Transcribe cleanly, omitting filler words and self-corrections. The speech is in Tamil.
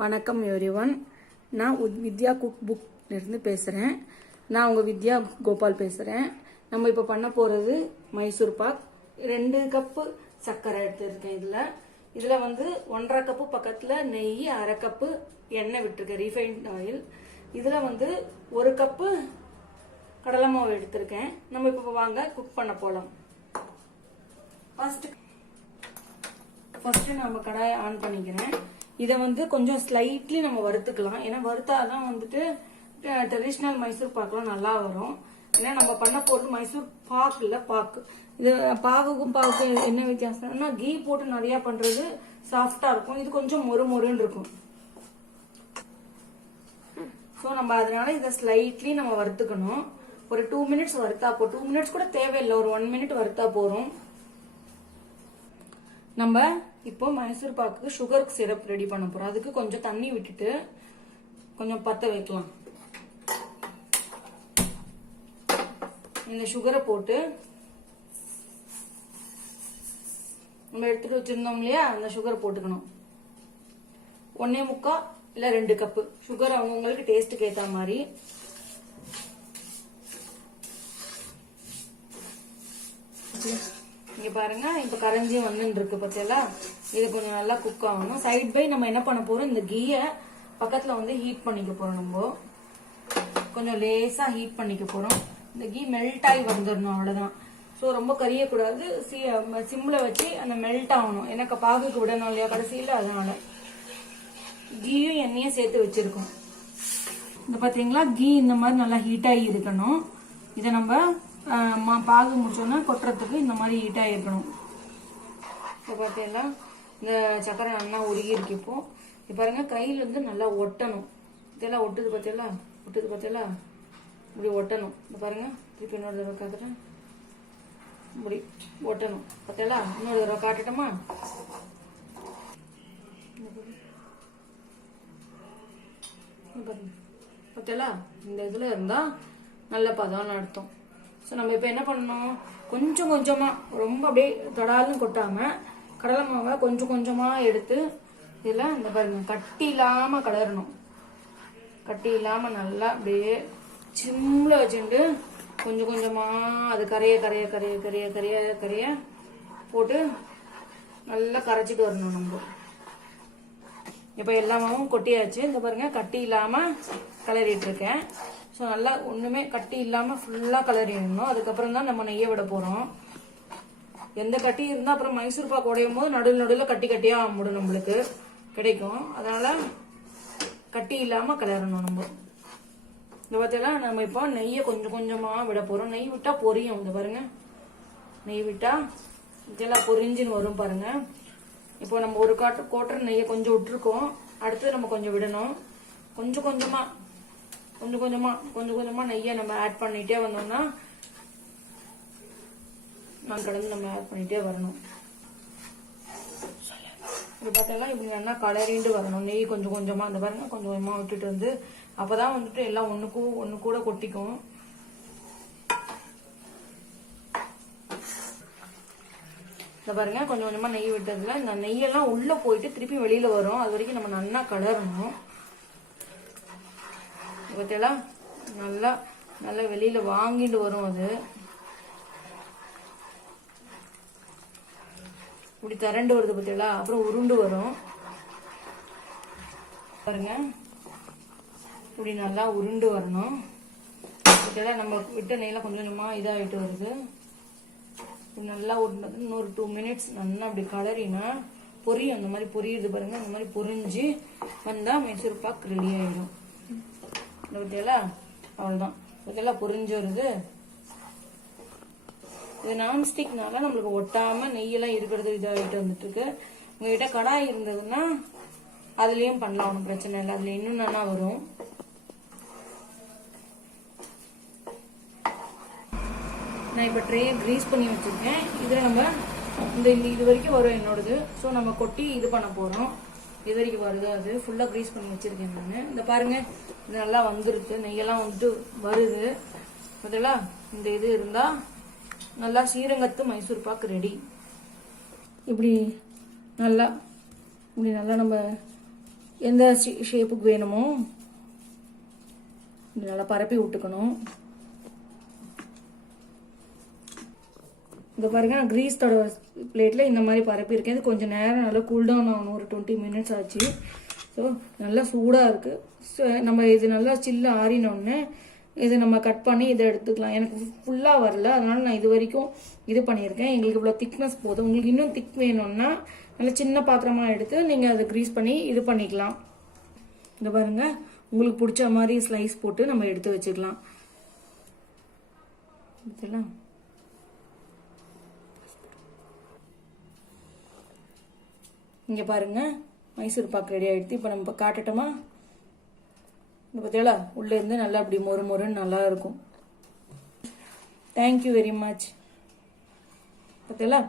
வணக்கம் எவ்ரிவன். நான் வித்யா குக் புக்லேருந்து பேசுகிறேன். நான் உங்கள் வித்யா கோபால் பேசுகிறேன். நம்ம இப்போ பண்ண போகிறது மைசூர் பாக். 2 கப்பு சர்க்கரை எடுத்துருக்கேன். இதில் வந்து 1.5 கப்பு பக்கத்தில் நெய், 1/2 கப்பு எண்ணெய் விட்டுருக்கேன், ரீஃபைண்ட் ஆயில். இதில் வந்து 1 கப்பு கடலை மாவு எடுத்திருக்கேன். நம்ம இப்போ வாங்க குக் பண்ண போகலாம். ஃபர்ஸ்ட் நம்ம கடாயை ஆன் பண்ணிக்கிறேன். இதை வந்து கொஞ்சம் ஸ்லைட்லி நம்ம வறுத்துக்கலாம். ஏன்னா வறுத்தாதான் வந்துட்டு ட்ரெடிஷ்னல் மைசூர் பாக்கெலாம் நல்லா வரும். ஏன்னா நம்ம பண்ண போகிறது மைசூர் பாக் இல்லை, பாக்கு. இது பாகுக்கும் பாக்கு என்ன வித்தியாசம்னா, கீ போட்டு நிறையா பண்ணுறது சாஃப்டாக இருக்கும், இது கொஞ்சம் மொறுன்னு இருக்கும். ஸோ நம்ம அதனால இதை ஸ்லைட்லி நம்ம வறுத்துக்கணும். ஒரு 2 மினிட்ஸ் வறுத்தா 2 மினிட்ஸ் கூட தேவையில்லை, ஒரு 1 மினிட் வறுத்தா போகிறோம். நம்ம இப்போ மைசூர் பாக்கு சுகருக்கு சிரப் ரெடி பண்ண போறோம். அதுக்கு கொஞ்சம் தண்ணி விட்டுட்டு கொஞ்சம் பத்த வைக்கலாம். இந்த சுகரை போட்டு நம்ம எடுத்துட்டு வச்சிருந்தோம் இல்லையா, அந்த சுகரை போட்டுக்கணும். 1.25 இல்ல 2 கப்பு சுகர் அவங்களுக்கு டேஸ்ட்டுக்கு ஏற்ற மாதிரி. இங்க பாருங்க, இப்ப கரைஞ்சி வந்துட்டு இருக்கு பார்த்தீங்களா. இது கொஞ்சம் நல்லா குக் ஆகணும். சைட் பை நம்ம என்ன பண்ண போறோம், இந்த கீயை பக்கத்துல வந்து ஹீட் பண்ணிக்க போறோம். நம்ம கொஞ்சம் லேசா ஹீட் பண்ணிக்க போறோம். இந்த கீ மெல்ட் ஆகி வந்துடணும், அவ்வளவுதான். ஸோ ரொம்ப கரியக்கூடாது. சிம்ல வச்சு அந்த மெல்ட் ஆகணும். எனக்கு பாகுக்கு விடணும் இல்லையா கடைசியில், அதனால கீயும் எண்ணெயும் சேர்த்து வச்சிருக்கோம். இந்த பாத்தீங்களா, கீ இந்த மாதிரி நல்லா ஹீட் ஆகி இருக்கணும். இதை நம்ம பாகு முடிச்சோன்னா கொட்டுறதுக்கு இந்த மாதிரி ஹீட்டாக இருக்கணும். இப்போ பார்த்தீங்களா, இந்த சக்கரை நல்லா உருகி இருக்கு. இப்போ பாருங்க, கையில் வந்து நல்லா ஒட்டணும். இதெல்லாம் ஒட்டுது பார்த்தீங்களா, இப்படி ஒட்டணும். இந்த பாருங்க, திருப்பி இன்னொரு தடவை காட்டுறேன். இப்படி ஒட்டணும் பார்த்தீங்களா. இன்னொரு தடவை காட்டட்டுமா? பார்த்தீங்களா, இந்த இதில் இருந்தால் நல்ல பதம்னு அர்த்தம். ஸோ நம்ம இப்போ என்ன பண்ணணும், கொஞ்சம் கொஞ்சமாக, ரொம்ப அப்படியே தொடாலும் கொட்டாமல் கடலை மாவை கொஞ்சம் கொஞ்சமாக எடுத்து இதில் இந்த பாருங்க கட்டி இல்லாமல் கலரணும். கட்டி இல்லாமல் நல்லா அப்படியே சிம்மில் வச்சுட்டு கொஞ்சம் கொஞ்சமாக அது கரைய போட்டு நல்லா கரைச்சிட்டு வரணும். நம்ம இப்போ எல்லாமும் கொட்டியாச்சு. இந்த பாருங்க, கட்டி இல்லாமல் கலரிட்டு இருக்கேன். ஸோ நல்லா ஒன்றுமே கட்டி இல்லாமல் ஃபுல்லாக கலரிடணும். அதுக்கப்புறம் தான் நம்ம நெய்யை விட போகிறோம். எந்த கட்டி இருந்தால் அப்புறம் மைசூர் பாக்கு உடையும் போது நடுவில் கட்டியாக ஆம்பிடும், நம்மளுக்கு கிடைக்கும். அதனால் கட்டி இல்லாமல் கலரணும். நம்ம இந்த பார்த்தீங்கன்னா நம்ம இப்போ நெய்யை கொஞ்சம் கொஞ்சமாக விட போகிறோம். நெய் விட்டால் பொரியும். இந்த பாருங்க, நெய் விட்டால் இதெல்லாம் பொரிஞ்சுன்னு வரும் பாருங்க. இப்போ நம்ம ஒரு கோட்டர் நெய்யை கொஞ்சம் விட்டுருக்கோம். அடுத்து நம்ம கொஞ்சம் விடணும். கொஞ்சம் கொஞ்சமா நெய்யை நம்ம ஆட் பண்ணிட்டே வந்தோம்னா கடந்து நம்ம ஆட் பண்ணிட்டே வரணும். இது பார்த்தா இப்படி நல்லா கலரிண்டு வரணும். நெய் கொஞ்சம் கொஞ்சமா, அந்த பாருங்க, கொஞ்சம் கொஞ்சமா விட்டுட்டு வந்து அப்பதான் வந்துட்டு எல்லாம் ஒண்ணு கூட கொட்டிக்கும். இந்த பாருங்க, கொஞ்சம் கொஞ்சமா நெய் விட்டதுல இந்த நெய்யெல்லாம் உள்ள போயிட்டு திருப்பி வெளியில வரும். அது வரைக்கும் நம்ம நல்லா கலரணும். பார்த்தீங்களா, நல்லா நல்லா வெளியில வாங்கிட்டு வரும். அது இப்படி திரண்டு வருது பார்த்தீங்களா, அப்புறம் உருண்டு வரும் பாருங்க. இப்படி நல்லா உருண்டு வரணும். பார்த்தீங்களா, நம்ம விட்ட நெய்லாம் கொஞ்சம் கொஞ்சமா இதாகிட்டு வருது. நல்லா உருண்டது. இன்னொரு 2 மினிட்ஸ் நல்லா அப்படி கலரினா பொரியும். அந்த மாதிரி பொரியுது பாருங்க. அந்த மாதிரி பொரிஞ்சு வந்தா மைசூர் பாக் ரெடி ஆயிடும். பார்த்தீங்களா, அவ்வளவுதான். இதெல்லாம் பொரிஞ்சு வருது. இது நான்ஸ்டிக்னால நம்மளுக்கு ஒட்டாம நெய்யெல்லாம் இருக்கிறது இதாகிட்டு வந்துட்டு இருக்கு. உங்ககிட்ட கடாய் இருந்ததுன்னா அதுலயும் பண்ணலாம், ஒன்றும் பிரச்சனை இல்லை. அதுல இன்னும் நல்லா வரும். நான் இப்ப ட்ரே கிரீஸ் பண்ணி வச்சிருக்கேன். இதுல நம்ம இது வரைக்கும் வரும் என்னோடது. ஸோ நம்ம கொட்டி இது பண்ண போறோம். இது வரைக்கும் வருது. அது ஃபுல்லா கிரீஸ் பண்ணி வச்சிருக்கேன் நான். இந்த பாருங்க, இது நல்லா வந்துருக்கு. நெய்யெல்லாம் வந்துட்டு வருது. பார்த்தீங்களா, இந்த இது இருந்தா நல்லா ஸ்ரீரங்கத்து மைசூர் பாக்கு ரெடி. இப்படி நல்லா நம்ம எந்த ஷேப்புக்கு வேணுமோ நல்லா பரப்பி விட்டுக்கணும். இங்கே பாருங்க, நான் கிரீஸ் தடவை பிளேட்டில் இந்த மாதிரி பரப்பியிருக்கேன். இது கொஞ்சம் நேரம் நல்லா கூல் டவுன் ஆகணும், ஒரு 20 மினிட்ஸ் ஆச்சு. ஸோ நல்லா சூடாக இருக்குது. ஸோ நம்ம இது நல்லா சில்லு ஆறினோடனே இதை நம்ம கட் பண்ணி இதை எடுத்துக்கலாம். எனக்கு ஃபுல்லாக வரல, அதனால நான் இது வரைக்கும் இது பண்ணியிருக்கேன். எங்களுக்கு இவ்வளோ திக்னஸ் போதும். உங்களுக்கு இன்னும் திக் வேணும்னா நல்லா சின்ன பாத்திரமாக எடுத்து நீங்கள் அதை க்ரீஸ் பண்ணி இது பண்ணிக்கலாம். இந்த பாருங்க, உங்களுக்கு பிடிச்ச மாதிரி ஸ்லைஸ் போட்டு நம்ம எடுத்து வச்சுக்கலாம். இதெல்லாம் இங்கே பாருங்க, மைசூர் பாக்கு ரெடி ஆகிடுது. இப்போ நம்ம காட்டட்டோமா? இந்த பார்த்தீங்களா, உள்ளேருந்து நல்லா அப்படி மொறு மொறுன்னு நல்லா இருக்கும். Thank you very much. பார்த்தீங்களா?